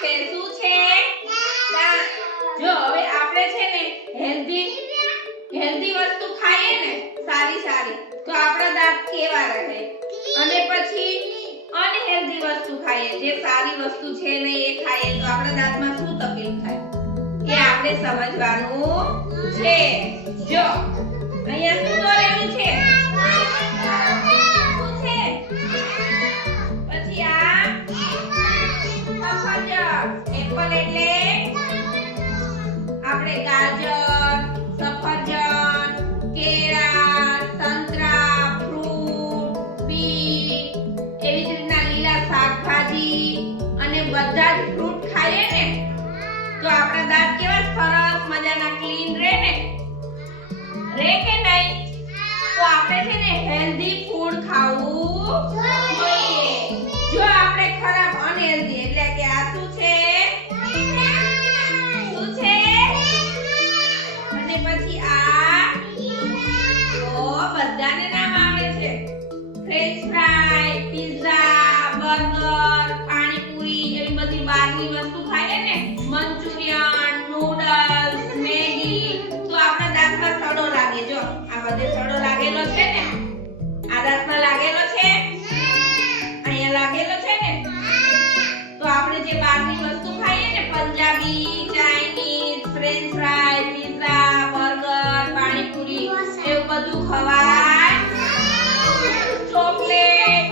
છે શું છે દાંત જો હવે આપણે છે ને હેલ્ધી વસ્તુ ખાઈએ ને સારી તો આપણા દાંત કેવા રહે અને પછી અનહેલ્ધી વસ્તુ ખાઈએ જે સારી વસ્તુ છે ને એ ખાઈએ તો આપણા દાંતમાં શું તકલીફ થાય એ આપણે સમજવાનું છે જો અહીંયા શું દોરેલું છે શું છે પછી આ સફરજન એપલ એટલે આપણે ગાજર સફરજન કેળા સંતરા ફ્રૂટ બીટ એવી જ રીતના લીલા શાકભાજી અને બધા જ ફ્રૂટ ખાઈએ ને તો આપણા દાંત કેવા સરસ મજાના ક્લીન રહે ને રે કે નહીં તો આપણે છે ને હેલ્ધી ફૂડ ખાવું જોઈએ જો આપણે ખરાબ અનહેલ્ધી એટલે કે આ શું છે શું છે અને પછી આ તો બધાને નામ આવડે છે French fry pizza burger panipuri એવી બધી બહારની વસ્તુ ખાઈએ ને મંચુરિયન નૂડલ્સ મેગી તો આપણા દાંતમાં સડો લાગે જો આ બધે સડો લાગેલો છે ને આ દાંતમાં લાગેલો છે અહીંયા લાગેલો છે ને તો આપણે જે બહારની વસ્તુ ખાઈએ ને Punjabi Chinese French fry pizza burger panipuri એવું બધું ખવાય ચોકલેટ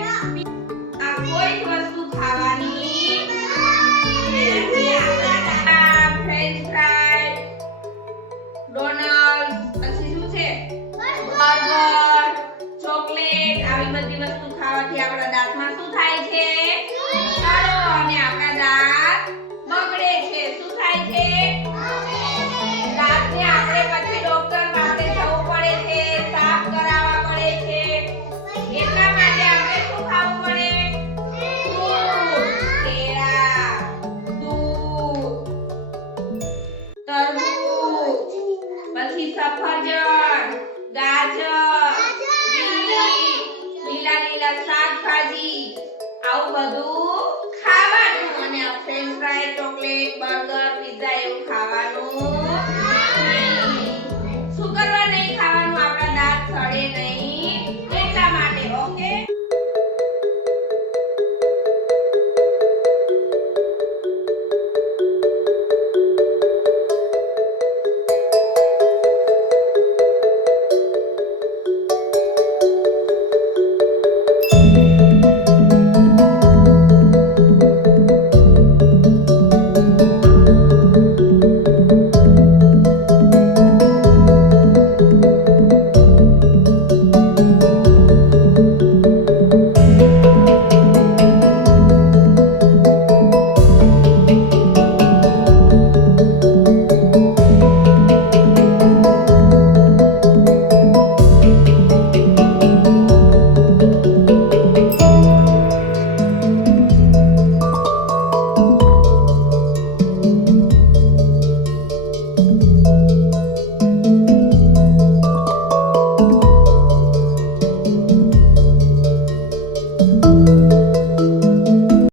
આ કોઈ વસ્તુ ખાવાની ફ્રેન્ચ ફ્રાય ડોનલ્ડ પછી શું છે બર્ગર ચોકલેટ આવી બધી વસ્તુ ખાવાથી આપણા દાંતમાં શું થાય છે સડો અને આપણા દાંત બગડે છે શું થાય છે દાંતને આપણે પછી ડોક્ટર પાસે જવું પડે છે સાફ કરાવવા પડે છે એટલા માટે આપણે શું ખાવું પડે ફ્રૂટ કેળા દૂધ તરબૂચ પછી સફરજન ગાજર બીટ લીલા શાકભાજી આવું બધું